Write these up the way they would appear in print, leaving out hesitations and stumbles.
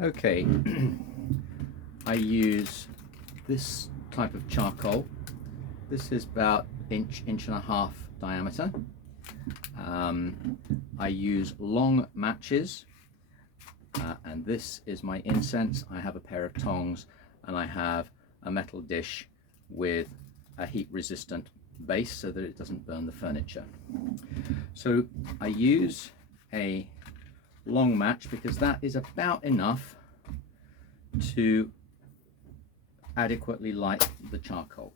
Okay, I use this type of charcoal. This is about inch and a half diameter. I use long matches, and this is my incense. I have a pair of tongs and I have a metal dish with a heat resistant base so that it doesn't burn the furniture. So I use a long match because that is about enough to adequately light the charcoal.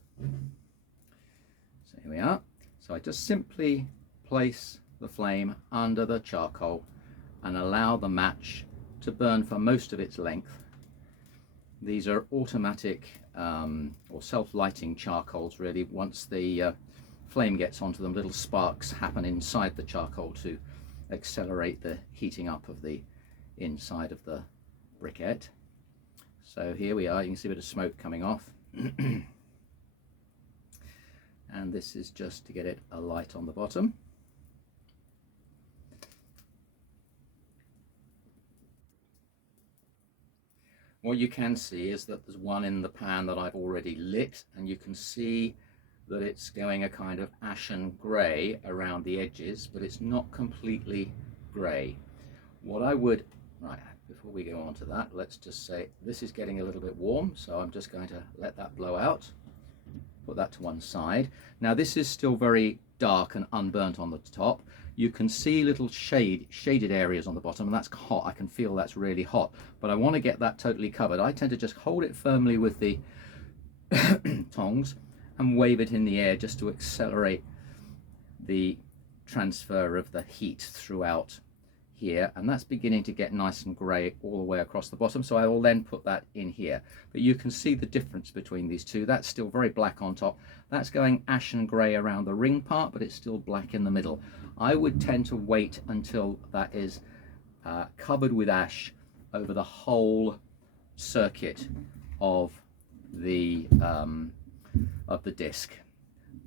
So here we are. So I just simply place the flame under the charcoal and allow the match to burn for most of its length. These are automatic or self-lighting charcoals really. Once the flame gets onto them, little sparks happen inside the charcoal to accelerate the heating up of the inside of the briquette. So here we are, you can see a bit of smoke coming off. And this is just to get it alight on the bottom. What you can see is that there's one in the pan that I've already lit, and you can see that it's going a kind of ashen grey around the edges, but it's not completely grey. What I would, right, before we go on to that, let's just say this is getting a little bit warm, so I'm just going to let that blow out. Put that to one side. Now this is still very dark and unburnt on the top. You can see little shaded areas on the bottom, and that's hot. I can feel that's really hot, but I want to get that totally covered. I tend to just hold it firmly with the tongs and wave it in the air just to accelerate the transfer of the heat throughout here, and that's beginning to get nice and grey all the way across the bottom, so I will then put that in here. But you can see the difference between these two. That's still very black on top, that's going ashen grey around the ring part, but it's still black in the middle. I would tend to wait until that is covered with ash over the whole circuit of the disc.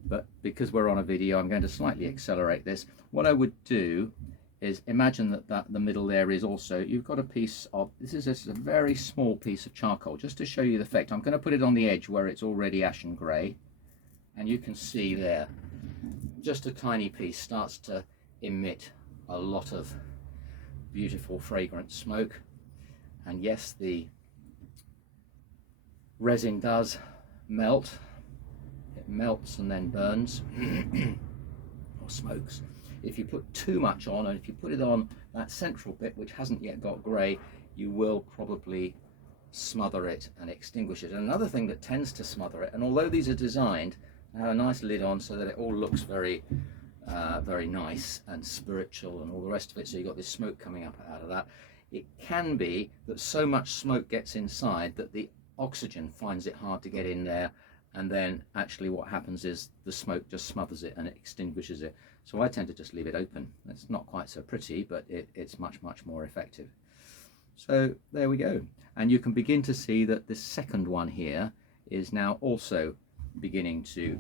But because we're on a video, I'm going to slightly accelerate this. What I would do is imagine that the middle there is also, you've got a piece of, this is a very small piece of charcoal, just to show you the effect. I'm going to put it on the edge where it's already ashen grey, and you can see there, just a tiny piece starts to emit a lot of beautiful fragrant smoke. And yes, the resin does melt. It melts and then burns or smokes. If you put too much on, and if you put it on that central bit which hasn't yet got grey, you will probably smother it and extinguish it. And another thing that tends to smother it, and although these are designed to have a nice lid on so that it all looks very very nice and spiritual and all the rest of it, so you've got this smoke coming up out of that, it can be that so much smoke gets inside that the oxygen finds it hard to get in there, and then actually what happens is the smoke just smothers it and it extinguishes it. So I tend to just leave it open. It's not quite so pretty, but it's much more effective. So there we go, and you can begin to see that this second one here is now also beginning to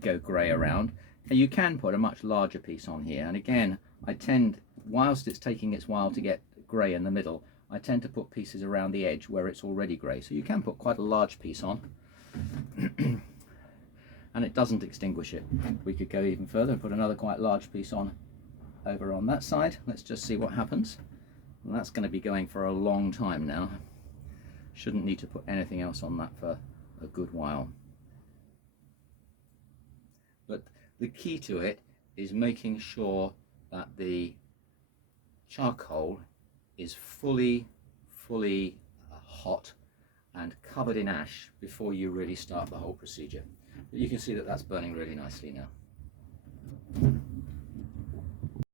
go grey around. And you can put a much larger piece on here, and again I tend, whilst it's taking its while to get grey in the middle, I tend to put pieces around the edge where it's already grey, so you can put quite a large piece on and it doesn't extinguish it. We could go even further and put another quite large piece on over on that side. Let's just see what happens. And that's going to be going for a long time now. Shouldn't need to put anything else on that for a good while. But the key to it is making sure that the charcoal is fully hot and covered in ash before you really start the whole procedure. But you can see that that's burning really nicely now.